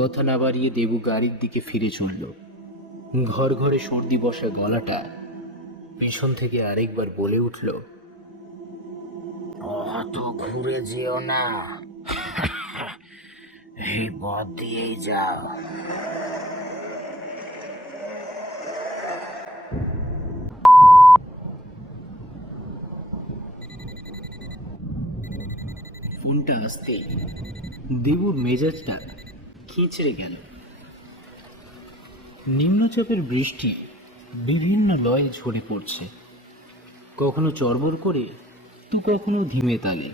কথা না বাড়িয়ে দেবু গাড়ির দিকে ফিরে চলল। ঘর ঘরে সর্দি বসা গলাটা পিছন থেকে আরেকবার বলে উঠল, অত ঘুরে যেও না, এই পথ দিয়েই যাও। ফোনটা আসতেই দেবুর মেজাজটা খিঁচড়ে গেল। নিম্নচাপের বৃষ্টি বিভিন্ন লয়ে ঝরে পড়ছে, কখনো চড়বড় করে তো কখনো ধীমে তালে।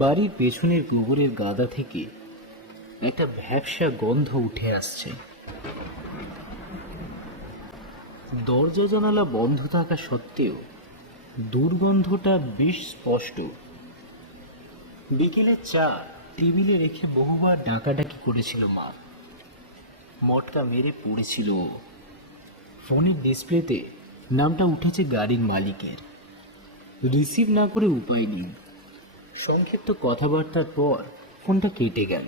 বাড়ির পেছনের গোবরের গাদা থেকে একটা ভ্যাপসা গন্ধ উঠে আসছে। দরজা জানালা বন্ধ থাকা সত্ত্বেও দুর্গন্ধটা বেশ স্পষ্ট। বিকেলে চা টেবিলে রেখে বহুবার ডাকাডাকি করেছিল মা। মটকা মেরে পড়েছিল ও। ফোনের ডিসপ্লেতে নামটা উঠেছে গাড়ির মালিকের। রিসিভ না করে উপায় নেই। সংক্ষিপ্ত কথাবার্তার পর ফোনটা কেটে গেল।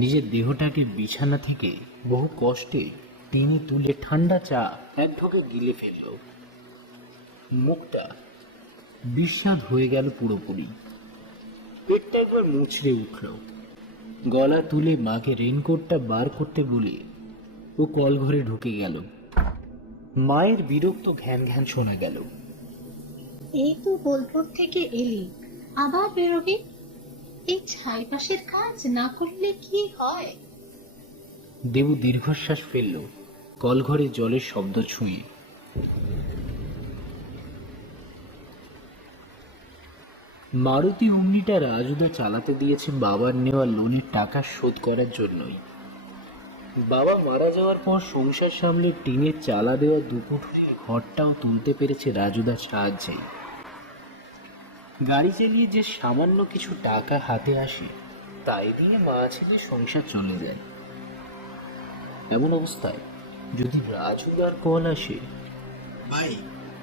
নিজের দেহটাকে বিছানা থেকে বহু কষ্টে টেনে তুলে ঠান্ডা চা এক ঢোকে গিলে ফেলল। মুখটা বিস্বাদ হয়ে গেল পুরোপুরি। পেটটা একবার মুচড়ে উঠল। গলা তুলে মাকে রেইনকোটটা বার করতে বলে ও কল ঘরে ঢুকে গেল। মায়ের বিরক্ত ঘ্যান ঘ্যান শোনা গেল। এই তো বোলপুর থেকে এলি, আবার বেরোবি? এই ছাইপাশের কাজ না করলে কি হয়? দেবু দীর্ঘশ্বাস ফেলল কল ঘরে জলের শব্দ ছুঁয়ে। মারুতি অমনিটা রাজুদা চালাতে দিয়েছে বাবার নেওয়া লোনের টাকা শোধ করার জন্যই। বাবা মারা যাওয়ার পর সংসার সামলে টিনের চালা দেওয়া দুপুঠুরির ঘরটাও তুলতে পেরেছে রাজুদার সাহায্যেই। গাড়ি চালিয়ে যে সামান্য কিছু টাকা হাতে আসে তাই দিয়ে মা ছেলে সংসার চলে যায়। এমন অবস্থায় যদি রাজুদার কল আসে, ভাই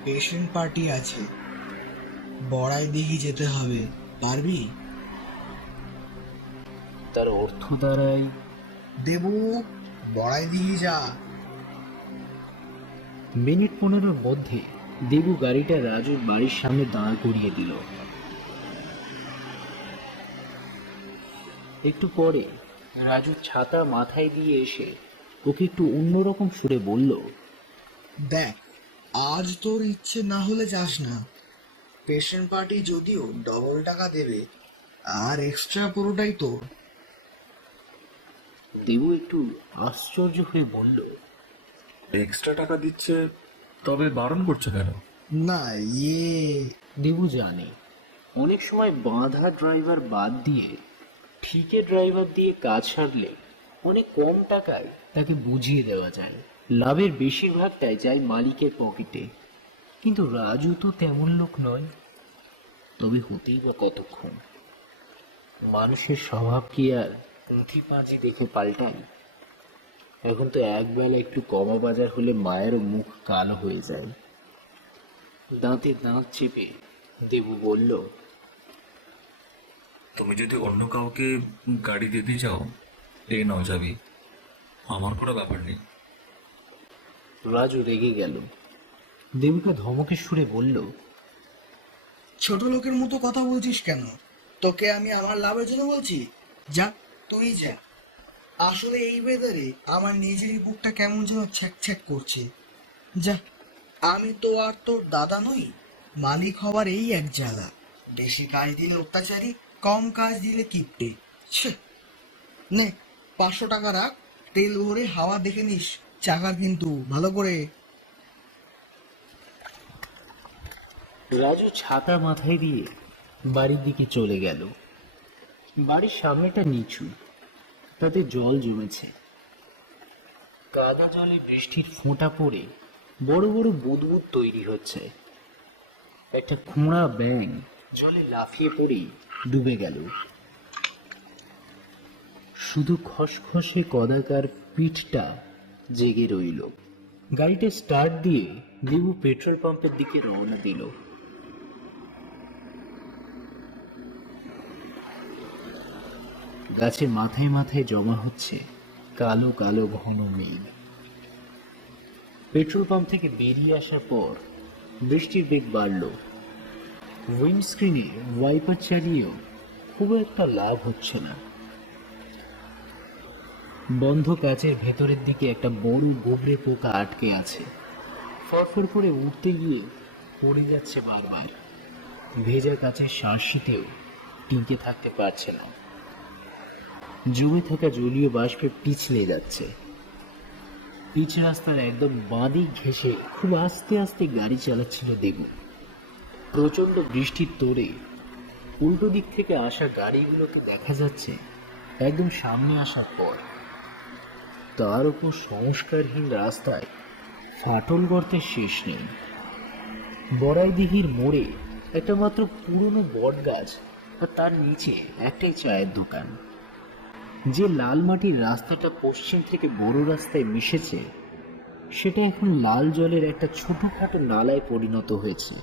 পেশেন্ট পার্টি আছে, বড়াই দিঘি যেতে হবে, পারবি? তার অর্থ দাঁড়ায় দেবু, বড়াই দিঘি যা। মিনিট 15 মধ্যে দেবু গাড়িটা রাজুর বাড়ির সামনে দাঁড় করিয়ে দিল। একটু পরে রাজু ছাতা মাথায় দিয়ে এসে ওকে একটু অন্যরকম সুরে বলল, দেখ, আজ তোর ইচ্ছে না হলে যাস না। পেশেন্ট পার্টি যদিও ডবল টাকা দেবে, আর এক্সট্রা পুরোটাই তোর। দেবু একটু আশ্চর্য হয়ে বলল, এক্সট্রা টাকা দিচ্ছে, তবে বারণ করছে কেন? না ইয়ে, দেবু জানে অনেক সময় বাঁধা ড্রাইভার বাদ দিয়ে ঠিকে ড্রাইভার দিয়ে কাজ সারলে অনেক কম টাকায় তাকে বুঝিয়ে দেওয়া যায়। লাভের বেশিরভাগটাই যায় মালিকের পকেটে। কিন্তু রাজু তো তেমন লোক নয়। তবে হতেই বা কতক্ষণ? মানুষের স্বভাব কি আর পুঁথি পাঁজি দেখে পাল্টায়? এখন তো একবেলা একটু কমা বাজার হলে মায়েরও মুখ কালো হয়ে যায়। দাঁতে দাঁত চেপে দেবু বলল, তুমি যদি অন্য কাউকে গাড়ি দিতে চাও, এই নাও যাবি, আমার কোনো ব্যাপার নেই। রাজু রেগে গেল। দেবুকে ধমকের সুরে বলল, ছোট লোকের মতো কথা বলছিস কেন? তোকে আমি আমার লাভের জন্য বলছি? যা, তুই যা। আসলে এই ওয়েদারে আমার নিজেরই বুকটা কেমন যেন ছ্যাক ছ্যাক করছে। যা, আমি তো আর তোর দাদা নই। মালিক হবার এই এক জ্বালা। বেশি কাজ দিলে অত্যাচারী, কম কাজ দিলে কিপটে। ছে, নে 500 টাকা রাখ, তেল ভরে হাওয়া দেখে নিস চাকার, কিন্তু ভালো করে। রাজু ছাতা মাথায় দিয়ে বাড়ির দিকে চলে গেল। বাড়ির সামনেটা নিচু, তাতে জল জমেছে। কাদা জলে বৃষ্টির ফোঁটা পড়ে বড় বড় বুদবুদ তৈরি হচ্ছে। একটা খোঁড়া ব্যাঙ জলে লাফিয়ে পড়েই ডুবে গেল। শুধু খসখসে কদাকার পিঠটা জেগে রইল। গাড়িটা স্টার্ট দিয়ে দেবু পেট্রোল পাম্পের দিকে রওনা দিল। গাছের মাথায় মাথায় জমা হচ্ছে কালো কালো ঘন মেঘ। পেট্রোল পাম্প থেকে বেরিয়ে আসার পর বৃষ্টির বেগ বাড়ল। উইন্ডস্ক্রিনে ওয়াইপার চালিয়েও খুব একটা লাভ হচ্ছে না। বন্ধ কাচের ভেতরের দিকে একটা বড় গোবরে পোকা আটকে আছে। ফরফর করে উঠতে গিয়ে পড়ে যাচ্ছে বারবার। ভেজা কাচের শাঁসিতেও টিকে থাকতে পারছে না। জমে থাকা জলীয় বাষ্পে পিছলে যাচ্ছে। পিচ রাস্তার একদম বাঁদিক ঘেঁষে খুব আস্তে আস্তে গাড়ি চালাচ্ছিল দেবু। প্রচন্ড বৃষ্টির তোড়ে উল্টো দিক থেকে আসা গাড়িগুলোকে দেখা যাচ্ছে একদম সামনে আসার পর। তার উপর সংস্কারহীন রাস্তায় ফাটল গর্তের শেষ নেই। বড়াইদিঘির মোড়ে একটা মাত্র পুরনো বট গাছ, আর তার নিচে একটাই চায়ের দোকান। যে লাল মাটির রাস্তাটা পশ্চিম থেকে বড় রাস্তায় মিশেছে, সেটা এখন লাল জলের একটা ছোটখাটো নালায় পরিণত হয়েছে।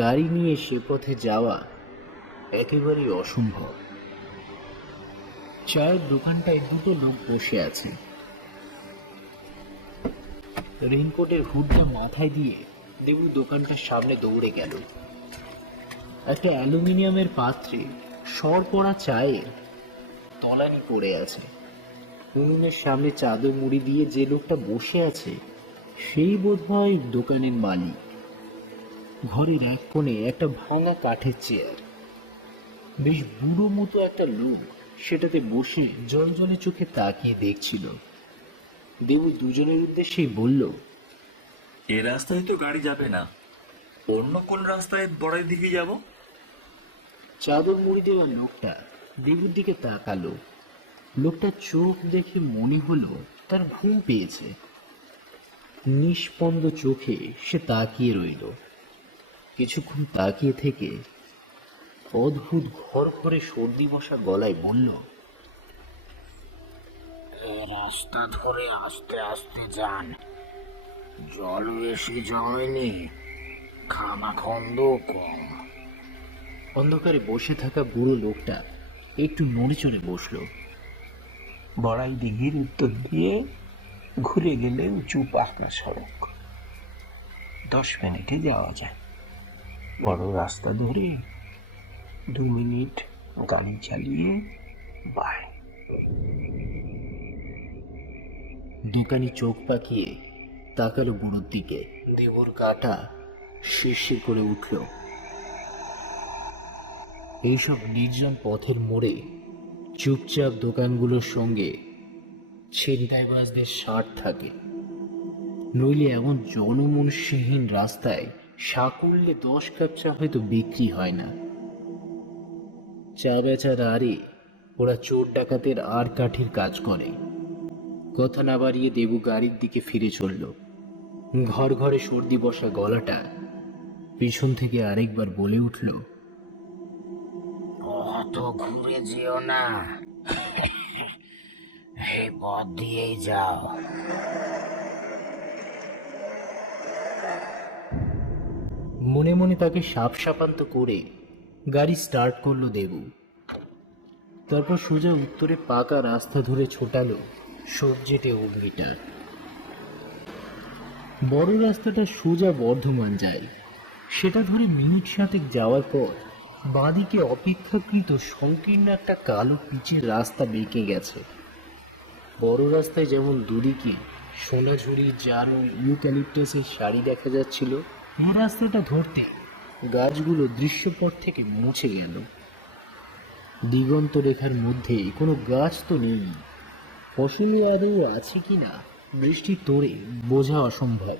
গাড়ি নিয়ে সে পথে যাওয়া একেবারেই অসম্ভব। চায়ের দোকানটায় দুটো লোক বসে আছে। রেইনকোটের হুডটা মাথায় দিয়ে দেবু দোকানটার সামনে দৌড়ে গেল। একটা অ্যালুমিনিয়ামের পাত্রে সর পড়া চায়ে তলানি পড়ে আছে। উনুনের সামনে চাদর মুড়ি দিয়ে যে লোকটা বসে আছে, সেই বোধহয় দোকানের মালিক। ঘরের এক কোণে একটা ভাঙা কাঠের চেয়ার। বেশ বুড়ো মতো একটা লোক সেটাতে বসে জল জলে চোখে তাকিয়ে দেখছিল। দেবু দুজনের উদ্দেশ্যেই বলল, এ রাস্তায় তো গাড়ি যাবে না, অন্য কোন রাস্তায় বড়াই দিকে যাব? চাদর মুড়ি দেওয়া লোকটা দেবুর দিকে তাকালো। লোকটার চোখ দেখে মনে হলো তার ঘুম পেয়েছে। নিষ্পন্দ চোখে সে তাকিয়ে রইল। কিছুক্ষণ তাকিয়ে থেকে অদ্ভুত ঘর ঘরে সর্দি বসা গলায় বলল, এ রাস্তা ধরে আস্তে আস্তে যান, জল বেশি জমেনি, খামাখন্দ কম। অন্ধকারে বসে থাকা বুড়ো লোকটা একটু নড়ে চড়ে বসলো। বড়াই দিঘির উত্তর দিয়ে ঘুরে গেলে উঁচু পাকা সড়ক, 10 মিনিটে যাওয়া যায়। বড় রাস্তা ধরে 2 মিনিট গাড়ি চালিয়ে বাড়ি। দোকানি চোখ পাকিয়ে তাকালো বুড়োর দিকে। দেবুর কাটা শিরশির করে উঠল। এইসব নির্জন পথের মোড়ে চুপচাপ দোকানগুলোর সঙ্গে ছিনতাইবাজদের সাট থাকে। নইলে এমন জনমনুষ্যহীন রাস্তায় সাকুল্যে 10 কাপ চা হয়তো বিক্রি হয় না। চা বেচার আরে ওরা চোর ডাকাতের আর কাঠির কাজ করে। কথা না বাড়িয়ে দেবু গাড়ির দিকে ফিরে চলল। ঘর ঘরে সর্দি বসা গলাটা পিছন থেকে আরেকবার বলে উঠল, অত ঘুরে যেও না, এই পথ দিয়েই যাও। মনে মনে তাকে সাপ সাপান্ত করে গাড়ি স্টার্ট করলো দেবু। তারপর সোজা উত্তরে পাকা রাস্তা ধরে ছোটালো সবজেটে অগ্নিটা। বড় রাস্তাটা সোজা বর্ধমান যায়। সেটা ধরে মিনিট 7 যাওয়ার পর বাঁদিকে অপেক্ষাকৃত সংকীর্ণ একটা কালো পিচের রাস্তা বেঁকে গেছে। বড় রাস্তায় যেমন দুদিকে সোনাঝুরি, জারু, ইউক্যালিপটাসের সারি দেখা যাচ্ছিল, এই রাস্তাটা ধরতে গাছগুলো দৃশ্যপট থেকে মুছে গেল। দিগন্ত রেখার মধ্যে কোনো গাছ তো নেই। ফসলি আদৌ আছে কিনা বৃষ্টির তোড়ে বোঝা অসম্ভব।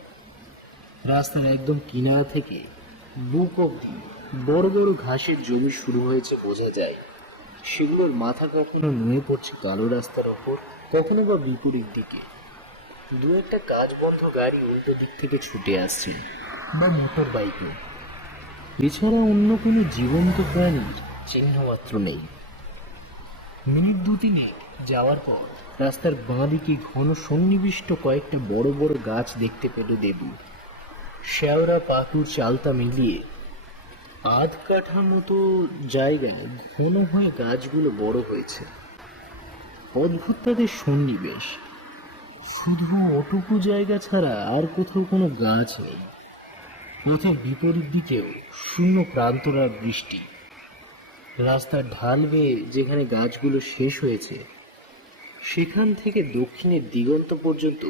রাস্তার একদম কিনারা থেকে বুক অব্দি বড় বড় ঘাসের জমি শুরু হয়েছে বোঝা যায়। সেগুলোর মাথা কখনো নুয়ে পড়ছে কালো রাস্তার ওপর, কখনো বা বিপরীত দিকে। দু একটা কাজ বন্ধ গাড়ি উল্টো দিক থেকে ছুটে আসছে, বা মোটর বাইকও। এছাড়া অন্য কোনো জীবন্ত প্রাণীর চিহ্ন মাত্র নেই। মিনিট 2-3 যাওয়ার পর রাস্তার বাঁ দিকে ঘন সন্নিবিষ্ট কয়েকটা বড় বড় গাছ দেখতে পেল দেবু। শেওড়া, পাকুড়, চালতা মিলিয়ে আধ কাঠার মতো জায়গায় ঘন হয়ে গাছগুলো বড় হয়েছে। অদ্ভুত তাদের সন্নিবেশ। শুধু ওটুকু জায়গা ছাড়া আর কোথাও কোনো গাছ নেই। পথের বিপরীত দিকেও শূন্য প্রান্তরা বৃষ্টি। রাস্তার ঢাল বেয়ে যেখানে গাছগুলো শেষ হয়েছে সেখান থেকে দক্ষিণের দিগন্ত পর্যন্ত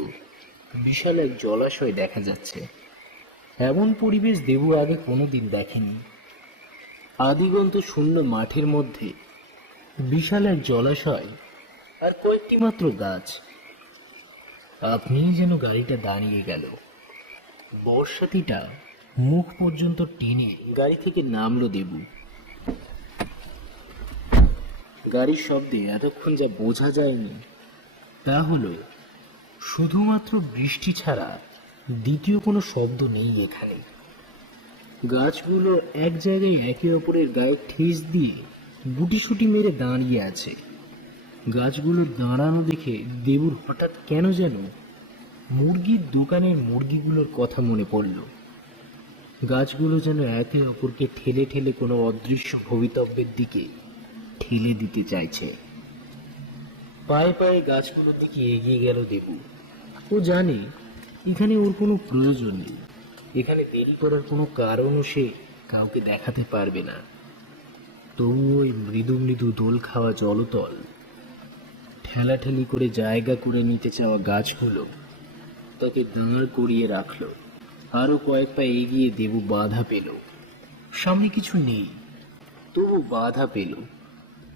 বিশাল এক জলাশয় দেখা যাচ্ছে। এমন পরিবেশ দেবু আগে কোনোদিন দেখেনি। আদিগন্ত শূন্য মাঠের মধ্যে বিশাল এক জলাশয় আর কয়েকটি মাত্র গাছ। আপনিই যেন গাড়িটা দাঁড়িয়ে গেল। বর্ষাতিটা মুখ পর্যন্ত টেনে গাড়ি থেকে নামলো দেবু। গাড়ির শব্দে এতক্ষণ যা বোঝা যায়নি তা হলো শুধুমাত্র বৃষ্টি ছাড়া দ্বিতীয় কোনো শব্দ নেই এখানে। গাছগুলো এক জায়গায় একে অপরের গায়ে ঠেস দিয়ে গুটিসুটি মেরে দাঁড়িয়ে আছে। গাছগুলো দাঁড়ানো দেখে দেবুর হঠাৎ কেন যেন মুরগির দোকানের মুরগিগুলোর কথা মনে পড়ল। গাছগুলো যেন একে অপরকে ঠেলে ঠেলে কোনো অদৃশ্য ভবিতব্যের দিকে ঠেলে দিতে চাইছে। পায়ে পায়ে গাছগুলোর দিকে এগিয়ে গেল দেবু। ও জানে এখানে ওর কোনো প্রয়োজন নেই, এখানে দেরি করার কোনো কারণও সে কাউকে দেখাতে পারবে না। তবু ওই মৃদু মৃদু দোল খাওয়া জলতল ঠেলাঠেলি করে জায়গা করে নিতে চাওয়া গাছগুলো তাকে দাঁড় করিয়ে রাখলো। আরো কয়েক পা এগিয়ে দেবু বাধা পেল। সামনে কিছু নেই, তবু বাধা পেল।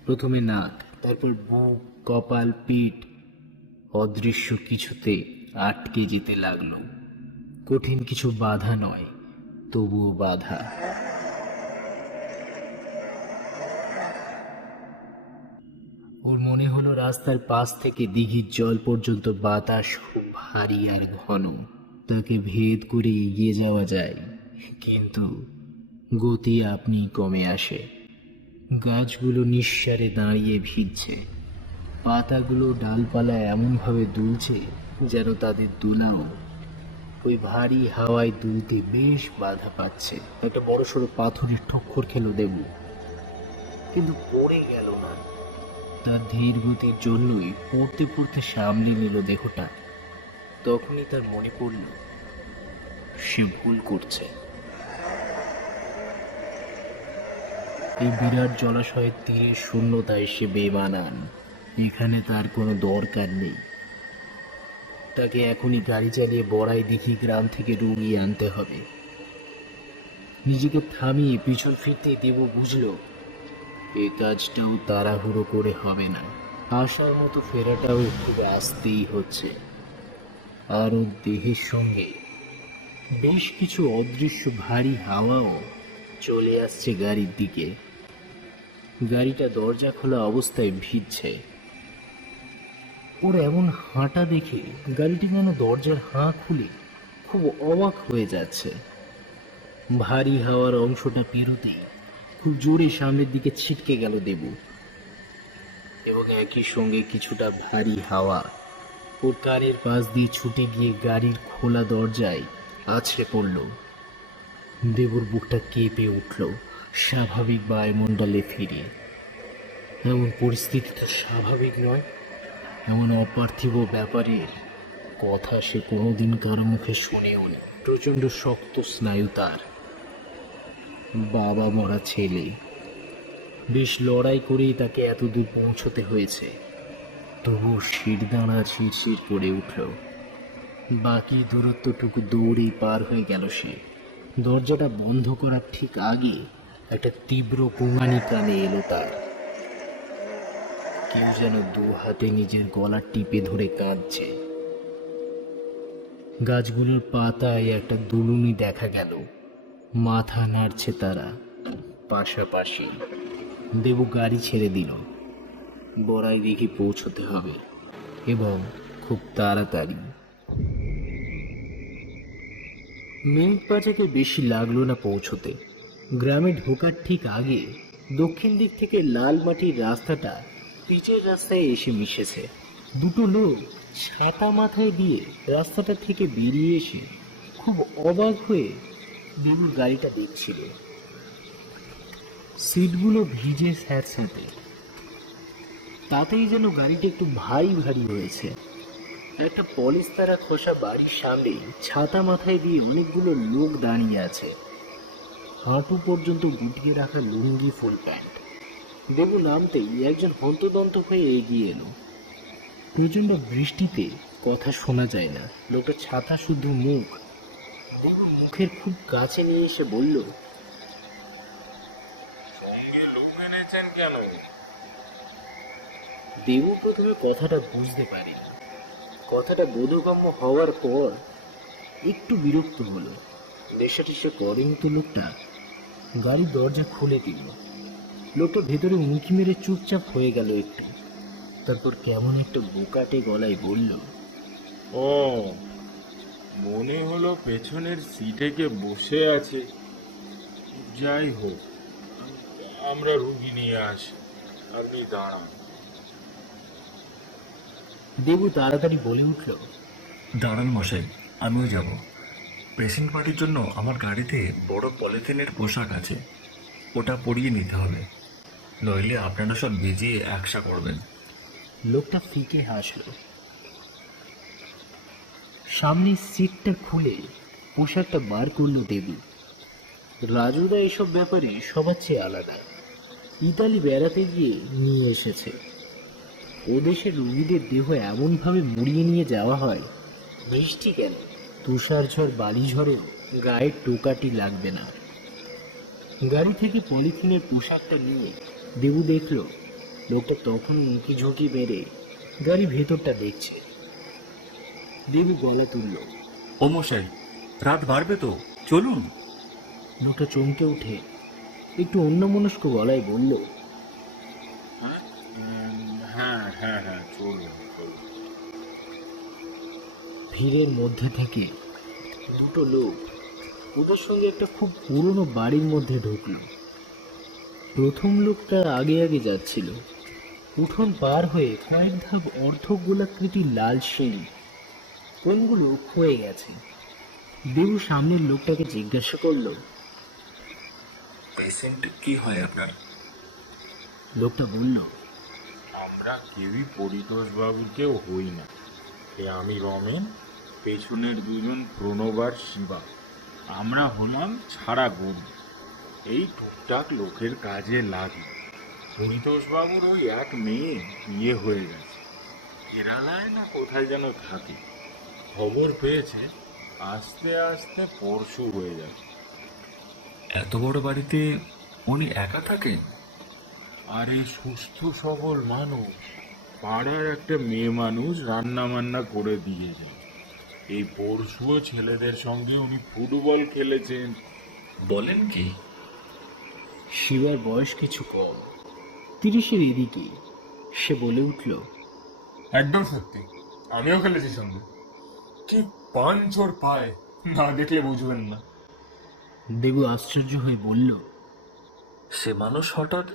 প্রথমে নাক, তারপর বুক, কপাল, পিঠ অদৃশ্য কিছুতে আটকে যেতে লাগলো। কঠিন কিছু বাধা নয়, তবুও বাধা। ওর মনে হলো রাস্তার পাশ থেকে দিঘির জল পর্যন্ত বাতাস খুব ভারী আর ঘন। তাকে ভেদ করে এগিয়ে যাওয়া যায়, কিন্তু গতি আপনি কমে আসে। গাছগুলো নিঃসারে দাঁড়িয়ে ভিজছে। পাতাগুলো ডালপালা এমনভাবে দুলছে যেন তাদের দুলাও ওই ভারী হাওয়ায় দুলতে বেশ বাধা পাচ্ছে। একটা বড়সড় পাথরের ঠক্কর খেলো দেবু, কিন্তু পড়ে গেল না। তার ধীর গতির জন্যই পড়তে পড়তে সামনে নিল দেহটা। তখনই তার মনে পড়ল সে ভুল করছে। এই বিরাট জলাশয়ের তীরে শূন্যতায় সে বেমানান। এখানে তার কোনো দরকার নেই। তাকে এখনই গাড়ি চালিয়ে বড়াই দিঘি গ্রাম থেকে রুগিয়ে আনতে হবে। নিজেকে থামিয়ে পিছন ফিরতে দেবু বুঝল এ কাজটাও তাড়াহুড়ো করে হবে না। আসার মতো ফেরাটাও খুব আস্তেই হচ্ছে। আর ওর দেহের সঙ্গে বেশ কিছু অদৃশ্য ভারী হাওয়াও চলে আসছে গাড়ির দিকে। গাড়িটা দরজা খোলা অবস্থায় ভিজছে। ওর এমন হাঁটা দেখে গাড়িটি যেন দরজার হাঁ খুলে খুব অবাক হয়ে যাচ্ছে। ভারী হাওয়ার অংশটা পেরোতেই খুব জোরে সামনের দিকে ছিটকে গেল দেবু, এবং একই সঙ্গে কিছুটা ভারী হাওয়া ওর কানের পাশ দিয়ে ছুটে গিয়ে গাড়ির খোলা দরজায় আছড়ে পড়ল। দেবুর বুকটা কেঁপে উঠল স্বাভাবিক বায়ুমণ্ডলে ফিরে। এমন পরিস্থিতি তো স্বাভাবিক নয়। এমন অপার্থিব ব্যাপারের কথা সে কোনোদিন কারো মুখে শোনেও নি। প্রচণ্ড শক্ত স্নায়ু তার। বাবা মরা ছেলে, বেশ লড়াই করেই তাকে এত দূর পৌঁছতে হয়েছে। তবু শিরদাঁড়া শিরশির করে উঠল। বাকি দূরত্বটুকু দৌড়েই পার হয়ে গেল সে। দরজাটা বন্ধ করার ঠিক আগে একটা তীব্র গোঙানি কানে এলো তার। কেউ যেন দু হাতে নিজের গলা টিপে ধরে কাঁদছে। গাছগুলোর পাতায় একটা দুলুনি দেখা গেল। মাথা নাড়ছে তারা পাশাপাশি। দেবু গাড়ি ছেড়ে দিল। বড়াই দিঘি পৌঁছতে হবে, এবং খুব তাড়াতাড়ি। মিনিট পাঁচেকের বেশি লাগলো না পৌঁছতে। গ্রামে ঢোকার ঠিক আগে দক্ষিণ দিক থেকে লাল মাটির রাস্তাটা পিচের রাস্তায় এসে মিশেছে। দুটো লোক ছাতা মাথায় দিয়ে রাস্তাটা থেকে বেরিয়ে এসে খুব অবাক হয়ে দেবুর গাড়িটা দেখছিল। সিটগুলো ভিজে স্যাঁতস্যাঁতে, তাতেই যেন গাড়িটা একটু ভারী ভারী হয়েছে। একটা পলিস্তারা খোসা বাড়ির সামনে ছাতা মাথায় দিয়ে অনেকগুলো লোক দাঁড়িয়ে আছে, হাঁটু পর্যন্ত গুটিয়ে রাখা লুঙ্গি ফুল প্যান্ট। দেবু নামতেই একজন হন্তদন্ত হয়ে এগিয়ে এলো। প্রচণ্ড বৃষ্টিতে কথা শোনা যায় না, লোকটা ছাতা শুধু মুখ। দেবু মুখের খুব কাছে নিয়ে এসে বলল, সঙ্গে লোক এনেছেন কেন? দেবু প্রথমে কথাটা বুঝতে পারেনি। কথাটা বোধগম্য হওয়ার পর একটু বিরক্ত হলো। দেশাটিসে করেনি তো লোকটা। গাড়ির দরজা খুলে দিল। লোকটা ভেতরে উঁকি মেরে চুপচাপ হয়ে গেল একটু, তারপর কেমন একটা বোকাটে গলায় বলল, ও, মনে হলো পেছনের সিটে কে বসে আছে। যাই হোক, আমরা রুগী নিয়ে আসি, আপনি দাঁড়ান। দেবু তাড়াতাড়ি বলে উঠল, দাঁড়ান মশাই, আমিও যাব। পেশেন্ট পার্টির জন্য আমার গাড়িতে বড় পলিথিনের পোশাক আছে, ওটা পরিয়ে নিতে হবে, নইলে আপনারা সব ভিজিয়ে একসা করবেন। লোকটা ফিকে হাসল। সামনে সিটটা খুলে পোশাকটা বার করলো দেবী। রাজুদা এসব ব্যাপারে সবার চেয়ে আলাদা। ইতালি বেড়াতে গিয়ে নিয়ে এসেছে। ও দেশের রোগীদের দেহ এমনভাবে মুড়িয়ে নিয়ে যাওয়া হয়, বৃষ্টি কেন, তুষার ঝড় বালি ঝড়েও গায়ের টোকাটি লাগবে না। গাড়ি থেকে পলিথিনের পোশাকটা নিয়ে দেবু দেখল লোকটা তখন উঁকি ঝুঁকি মেরে গাড়ি ভেতরটা দেখছে। দেবু গলা তুলল, ও মশাই, রাত বাড়বে তো, চলুন। লোকটা চমকে উঠে একটু অন্যমনস্ক গলায় বলল, হ্যাঁ হ্যাঁ হ্যাঁ, চলুন চলুন। ভিড়ের মধ্যে থেকে দুটো লোক ওদের সঙ্গে একটা খুব পুরনো বাড়ির মধ্যে ঢুকল। প্রথম লোকটা আগে আগে যাচ্ছিল। উঠোন পার হয়ে কয়েক ধাপ অর্ধ গোলাকৃতি লাল সিঁড়ি, কোনগুলো ক্ষয়ে গেছে। দেবু সামনের লোকটাকে জিজ্ঞাসা করলো, পেশেন্ট কি হয় আপনার? লোকটা বলল, আমরা কেউই পরিতোষ বাবু কেউ হই না। আমি রমেন, পেছনের দুজন প্রণব আর শিবা। আমরা হলাম ছাড়া গরু, এই টুকটাক লোকের কাজে লাগে। পরিতোষ বাবুর ওই এক মেয়ে বিয়ে হয়ে গেছে, কেরালায় না কোথায় যেন থাকে। খবর পেয়েছে আস্তে আস্তে পরশু হয়ে যাবে। এত বড় বাড়িতে উনি একা থাকেন? আর এই সুস্থ সবল মানুষ, পাড়ার একটা মেয়ে মানুষ রান্না বান্না করে দিয়ে যায়। এই পরশুও ছেলেদের সঙ্গে উনি ফুটবল খেলেছেন। বলেন কি? শিবার বয়স কিছু কম, 30-এর এদিকে। সে বলে উঠল, একদম সত্যি, আমিও খেলেছি সঙ্গে। কি পাঞ্চ ওর পায়, না দেখলে বুঝবেন না। দেবু আশ্চর্য হয়ে বলল, সে মানুষ হঠাৎ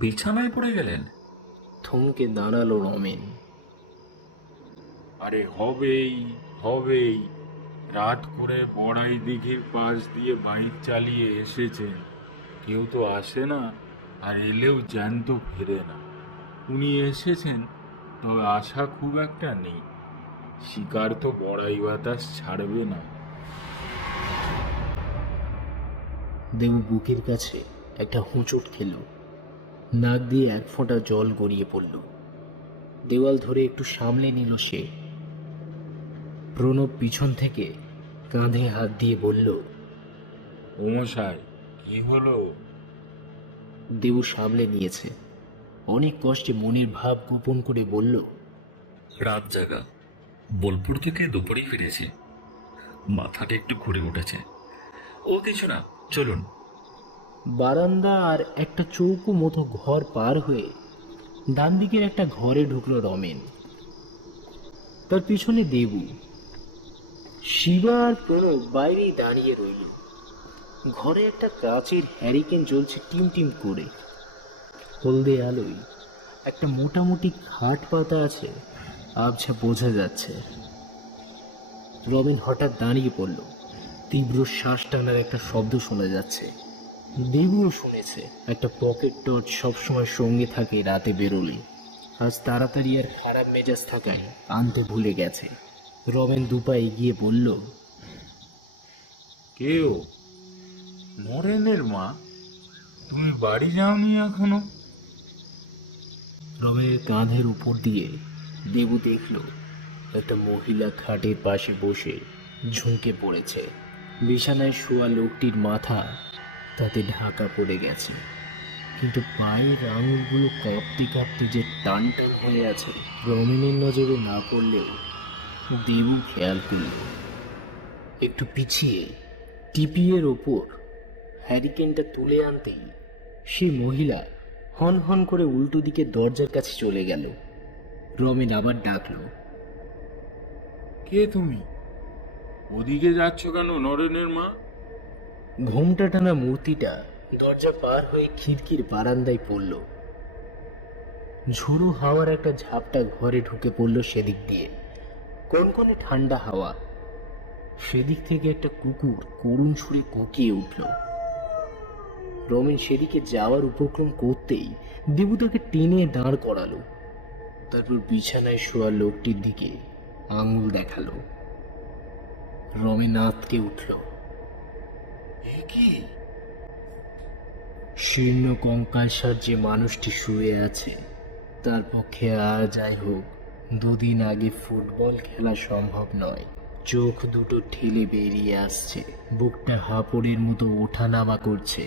বিছানায় পড়ে গেলেন? থমকে দাঁড়ালো রমেন। আরে হবেই হবেই, রাত করে বড়াই দিঘির পাশ দিয়ে বাইক চালিয়ে এসেছেন। কেউ তো আসে না, আর এলেও জ্যান্ত ফেরে না। উনি এসেছেন, তবে আশা খুব একটা নেই। শিকার তো বড়াই বাতাস ছাড়বে না। দেবু বুকের কাছে একটা হোঁচট খেল, নাক দিয়ে এক ফোঁটা জল গড়িয়ে পড়ল। দেওয়াল ধরে একটু সামলে নিল সে। প্রণব পিছন থেকে কাঁধে হাত দিয়ে বলল, মশাই, কি হলো? দেবু সামলে নিয়েছে। অনেক কষ্টে মনের ভাব গোপন করে বলল, রাত জাগা, বোলপুর থেকে দুপুরেই ফিরেছে, মাথাটা একটু ঘুরে উঠেছে। ও কিছু না, চলুন। বারান্দা আর একটা চৌকো মতো ঘর পার হয়ে ডান দিকের একটা ঘরে ঢুকলো রমেন। তার পিছনে দেবু। শিবা আর প্রণব বাইরেই দাঁড়িয়ে রইল। ঘরে একটা কাচের হ্যারিকেন জ্বলছে টিম টিম করে। হলদে আলোয় একটা মোটামুটি খাট পাতা আছে, আবছা বোঝা যাচ্ছে। রমেন হঠাৎ দাঁড়িয়ে পড়ল। তীব্র শ্বাস টানার একটা শব্দ শোনা যাচ্ছে। দেবুও শুনেছে একটা পকেট টর্চ সবসময় সঙ্গে থাকে রাতে বেরোলে। আজ তাড়াতাড়ি আর খারাপ মেজাজ থাকায় আনতে ভুলে গেছে। রমেন দুপা এগিয়ে বলল, কেউ নরেনের মা, তুমি বাড়ি যাওনি এখনো? রমেনের কাঁধের উপর দিয়ে দেবু দেখল একটা মহিলা খাটের পাশে বসে ঝুঁকে পড়েছে। বিছানায় শোয়া লোকটির মাথা তাতে ঢাকা পড়ে গেছে, কিন্তু পায়ের আঙুলগুলো কাঁপতে কাঁপতে যে টান টান হয়ে আছে রমেনের নজরে না পড়লেও দেবু খেয়াল করল। একটু পিছিয়ে টিপিএর ওপর হ্যারিকেনটা তুলে আনতেই সেই মহিলা হন হন করে উল্টো দিকে দরজার কাছে চলে গেল। রমেন আবার ডাকলো, কে তুমি? ওদিকে যাচ্ছ কেন নরেনের মা? ঘোমটা টানা মূর্তিটা দরজা পার হয়ে খিড়কির বারান্দায় পড়ল। ঝোড়ো হাওয়ার একটা ঝাপটা ঘরে ঢুকে পড়ল সেদিক দিয়ে। কনকনে ঠান্ডা হাওয়া। সেদিক থেকে একটা কুকুর করুণ সুরে কোকিয়ে উঠল। রমেন সেদিকে যাওয়ার উপক্রম করতেই দেবু তাকে টেনে দাঁড় করালো। তারপর বিছানায় শোয়া লোকটির দিকে আঙুল দেখালো। রমেন আঁতকে উঠল। এ কি? শীর্ণ কঙ্কালসার যে মানুষটি শুয়ে আছে তার পক্ষে আর যাই হোক 2 দিন আগে ফুটবল খেলা সম্ভব নয়। চোখ দুটো ঠেলে বেরিয়ে আসছে, বুকটা হাঁপড়ের মতো ওঠানামা করছে,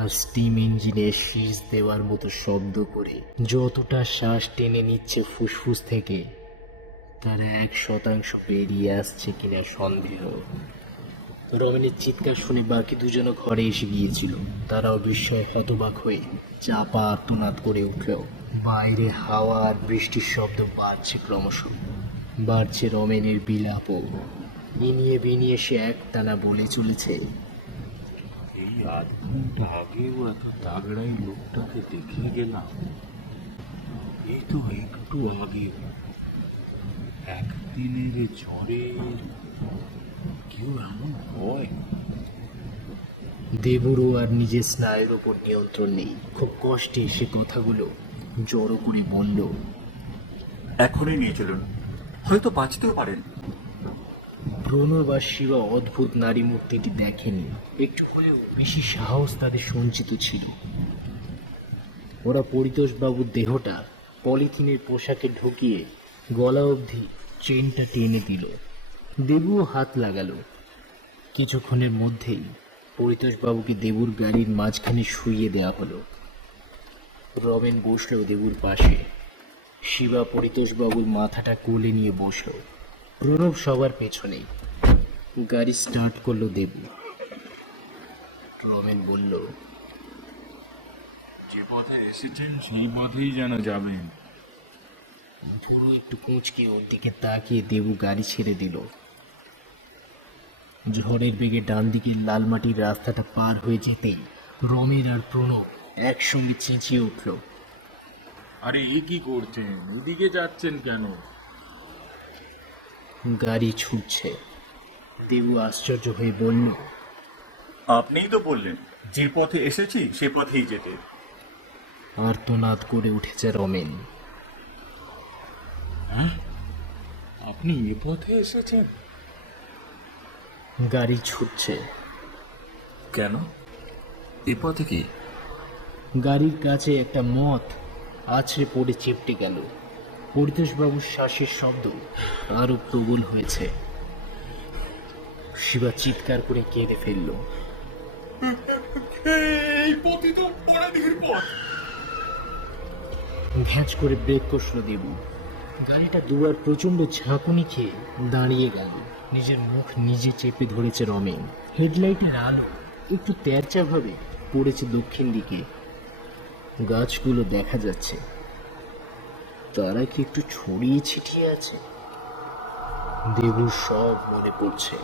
আর স্টিম ইঞ্জিনের শীষ দেওয়ার মতো শব্দ করে যতটা শ্বাস টেনে নিচ্ছে ফুসফুস থেকে তার 1% বেরিয়ে আসছে কিনা সন্দেহ। রমেনের চিৎকার শুনে বাকি দুজনও ঘরে এসে গিয়েছিল। তারাও বিস্ময়ে হতবাক হয়ে চাপা আর্তনাদ করে উঠল। বাইরে হাওয়া আর বৃষ্টির শব্দ বাড়ছে, ক্রমশ বাড়ছে রমেনের বিলাপও। ইনিয়ে বিনিয়ে সে একটানা বলে চলেছে, এই আধ ঘন্টা আগেও এত তাগড়াই লোকটাকে দেখে গেলাম। এই তো একটু আগে একদিনের ঝড়ে কেউ এমন হয়? দেবুরও আর নিজের স্নায়ুর ওপর নিয়ন্ত্রণ নেই। খুব কষ্টে সে কথাগুলো জড়ো করে বলল, এখনই নিয়ে চলুন, হয়তো বাঁচতেও পারেন। প্রণব আর শিবা অদ্ভুত নারী মূর্তিটি দেখেনি। একটু হলেও বেশি সাহস তাদের সঞ্চিত ছিল। ওরা পরিতোষবাবুর দেহটা পলিথিনের পোশাকে ঢুকিয়ে গলা অবধি চেনটা টেনে দিল। দেবুও হাত লাগালো। কিছুক্ষণের মধ্যেই পরিতোষবাবুকে দেবুর গাড়ির মাঝখানে শুইয়ে দেওয়া হলো। রমেন বসল দেবুর পাশে। শিবা পরিতোষবাবুর মাথাটা কোলে নিয়ে বসল। প্রণব সবার পেছনেই। গাড়ি স্টার্ট করলো দেবু। রমেন বলল, যে পথে এসেছেন সেই পথেই যেন যাবেন। পুরো একটু কুঁচকে ওর দিকে তাকিয়ে দেবু গাড়ি ছেড়ে দিল। ঝড়ের বেগে ডান দিকে লাল মাটির রাস্তাটা পার হয়ে যেতেই রমেন আর প্রণব একসঙ্গে চেঁচিয়ে উঠল, আরে এ কি করছেন? এদিকে যাচ্ছেন কেন? গাড়ি ছুটছে। দেবু আশ্চর্য হয়ে বলল, আপনিই তো বললেন যে পথে এসেছি সে পথেই যেতে। আর্তনাদ করে উঠেছে রমেন। আপনি এ পথে এসেছেন? গাড়ি ছুটছে। কেন? এ পথে কি? গাড়ির কাছে একটা মথ আছড়ে পড়ে চেপটে গেল। পরিতোষবাবুর শ্বাসের শব্দ আরো প্রবল হয়েছে। শিবা চিৎকার করে কেঁদে ফেলল। এই পথই তো পরাধীর পথ। ঘ্যাঁচ করে ব্রেক কষল দেবু। গাড়িটা দুবার প্রচন্ড ঝাঁকুনি খেয়ে দাঁড়িয়ে গেল। নিজের মুখ নিজে চেপে ধরেছে রমেন। হেডলাইটের আলো একটু তেরচা ভাবে পড়েছে দক্ষিণ দিকে। গাছগুলো দেখা যাচ্ছে, তারা কি একটু ছড়িয়ে ছিটিয়ে আছে? দেবুর সব মনে পড়ছে।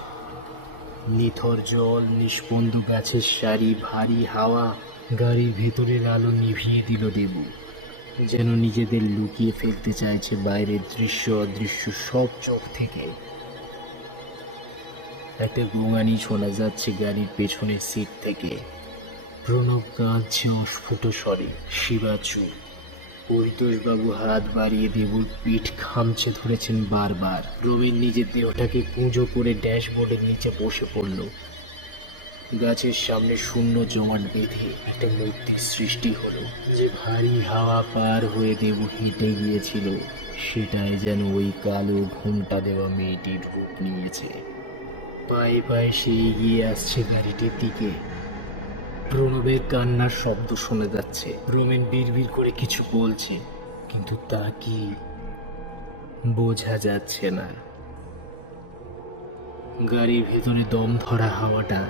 নিথর জল, নিষ্পন্দ গাছের সারি, ভারী হাওয়া। গাড়ির ভেতরের আলো নিভিয়ে দিল দেবু, যেন নিজেদের লুকিয়ে ফেলতে চাইছে বাইরের দৃশ্য অদৃশ্য সব চোখ থেকে। একটা গোঙানি শোনা যাচ্ছে গাড়ির পেছনের সিট থেকে। প্রণব কাঁদছে অস্ফুট স্বরে। শিবা চুপ। পরিতোষবাবু হাত বাড়িয়ে দেবুর পিঠ খামচে ধরেছেন বারবার। রবির নিজের দেহটাকে কুঁজো করে ড্যাশবোর্ডের নিচে বসে পড়ল। গাছের সামনে শূন্য জমাট বেঁধে একটা মূর্তির সৃষ্টি হলো। যে ভারী হাওয়া পার হয়ে দেবু হেঁটে গিয়েছিল, সেটাই যেন ওই কালো ঘোমটা দেওয়া মেয়েটির রূপ নিয়েছে। পায়ে পায়ে সে এগিয়ে আসছে গাড়িটির দিকে। প্রণবের কান্নার শব্দ শোনা যাচ্ছে। রোমেন বিড়বিড় করে কিছু বলছে, কিন্তু তা কি বোঝা যাচ্ছে না। গাড়ির ভেতরে দম ধরা হাওয়াটা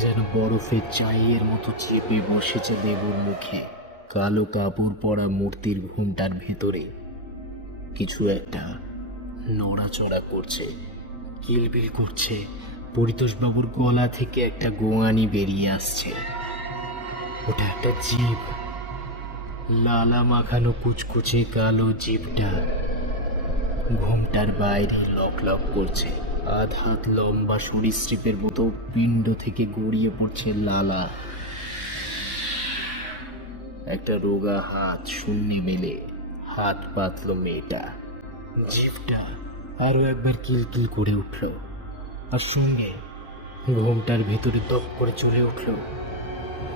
যেন বরফের চাইয়ের মতো চেপে বসেছে দেবুর মুখে। কালো কাপড় পরা মূর্তির ঘুমটার ভেতরে কিছু একটা নড়াচড়া করছে, কিলবিল করছে। পরিতোষবাবুর গলা থেকে একটা গোয়ানি বেরিয়ে আসছে। ওটা একটা জিভ। লালা মাখানো কুচকুচে কালো জিভটা ঘুমটার বাইরে লক লক করছে। আধ হাত লম্বা সরীসৃপের মতো পিণ্ড থেকে গড়িয়ে পড়ছে লালা। একটা রোগা হাত শূন্যে মেলে হাত পাতল মেয়েটা। জিভটা আরো একবার কিলকিল করে উঠল, আর সঙ্গে ঘুমটার ভেতরে দপ করে চলে উঠল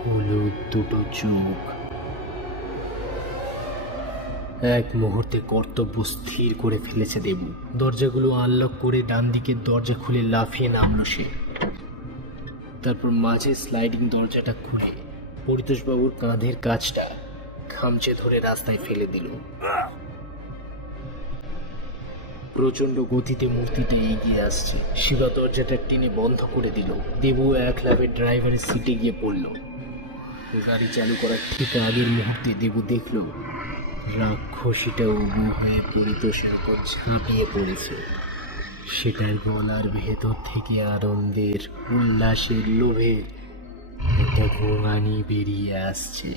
হলুদ দুটো চোখ। এক মুহূর্তে কর্তব্য স্থির করে ফেলেছে দেবু। দরজাগুলো আনলক করে ডান দিকের দরজা খুলে লাফিয়ে নামলো সে। তারপর মাঝে স্লাইডিং দরজাটা খুলে পরিতোষবাবুর কাঁধের কাজটা খামচে ধরে রাস্তায় ফেলে দিল। প্রচন্ড গতিতে মূর্তিটা এগিয়ে আসছে। শিবা দরজাটা টেনে বন্ধ করে দিল। দেবু এক লাফে ড্রাইভারের সিটে গিয়ে পড়ল। গাড়ি চালু করার ঠিক আগের মুহূর্তে দেবু দেখল রাক্ষসীটা উবু হয়ে পরিতোষের উপর ঝাঁপিয়ে পড়েছে। সেটার গলার ভেতর থেকে আনন্দের, উল্লাসের, লোভের একটা গোঙানি বেরিয়ে আসছে।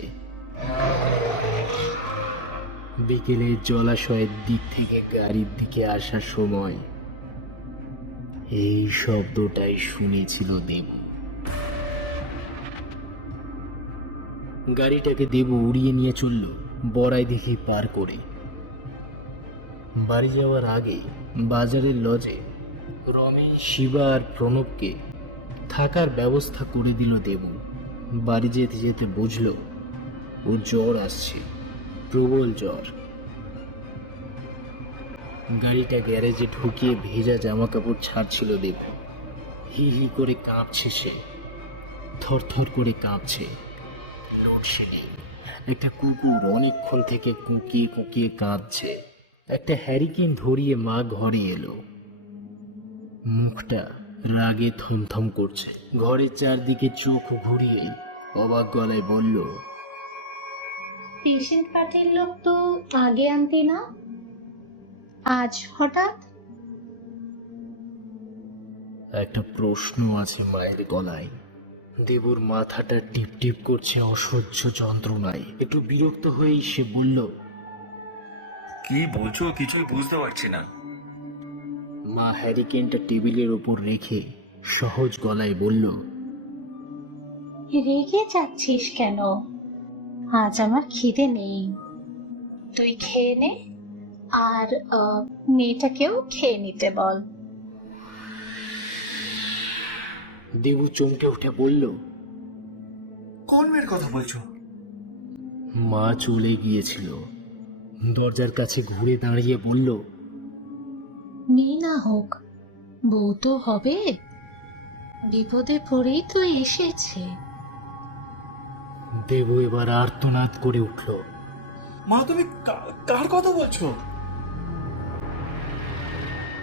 বিকেলের জলাশয়ের দিক থেকে গাড়ির দিকে আসার সময় এই শব্দটাই শুনেছিল দেবু। গাড়িটাকে দেবু উড়িয়ে নিয়ে চলল বড়াই দেখে পার করে। বাড়ি যাওয়ার আগে বাজারের লজে রমেশ, শিবা আর প্রণবকে থাকার ব্যবস্থা করে দিল দেবু। বাড়ি যেতে যেতে বুঝল ওর জ্বর আসছে, প্রবল জ্বর। গাড়িটা গ্যারেজে ঢুকিয়ে ভেজা জামা কাপড় ছাড়ছিল দেবু। হি হি করে কাঁপছে সে, থরথর করে কাঁপছে। লোডশেডিং। একটা কুকুর অনেকক্ষণ থেকে কুঁকিয়ে কুঁকিয়ে কাঁদছে। একটা হ্যারিকেন ধরিয়ে মা ঘরে এলো। মুখটা রাগে থমথম করছে। ঘরের চারদিকে চোখ ঘুরিয়ে অবাক গলায় বলল, পেশেন্ট পার্টির লোক তো আগে আনতে না, আজ হঠাৎ? একটা প্রশ্ন আছে মায়ের গলায়। দেবুর মাথাটা টিপ টিপ করছে অসহ্য যন্ত্রণায়। একটু বিরক্ত হয়েই সে বলল, কি বলছো কিছুই বুঝতে পারছি না। মা হ্যারিকেনটা টেবিলের ওপর রেখে সহজ গলায় বলল, রেগে যাচ্ছিস কেন? আজ আমার খিদে নেই, তুই খেয়ে নে, আর মেয়েটাকেও খেয়ে নিতে বল। দেবু চমকে উঠে বলল, কোন মেয়ের কথা বলছো? মা চলে গিয়েছিল। দরজার কাছে ঘুরে দাঁড়িয়ে বলল, মেয়ে না হোক, বউ তো হবে। বিপদে পড়েই তো এসেছে। দেবু এবার আর্তনাদ করে উঠল। মা তুমি কার কথা বলছো?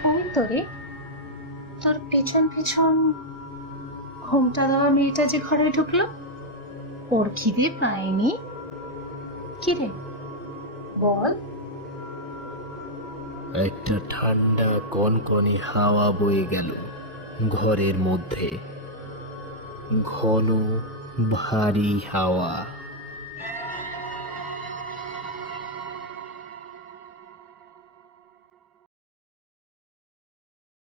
ওই তো রে, তোর পেছন পেছন ঘোমটা দেওয়া মেয়েটা যে ঘরে ঢুকলো, ওর খিদে পায়নি? কিরে বল। একটা ঠান্ডা কনকনে হাওয়া বয়ে গেল ঘরের মধ্যে, ঘন ভারী হাওয়া।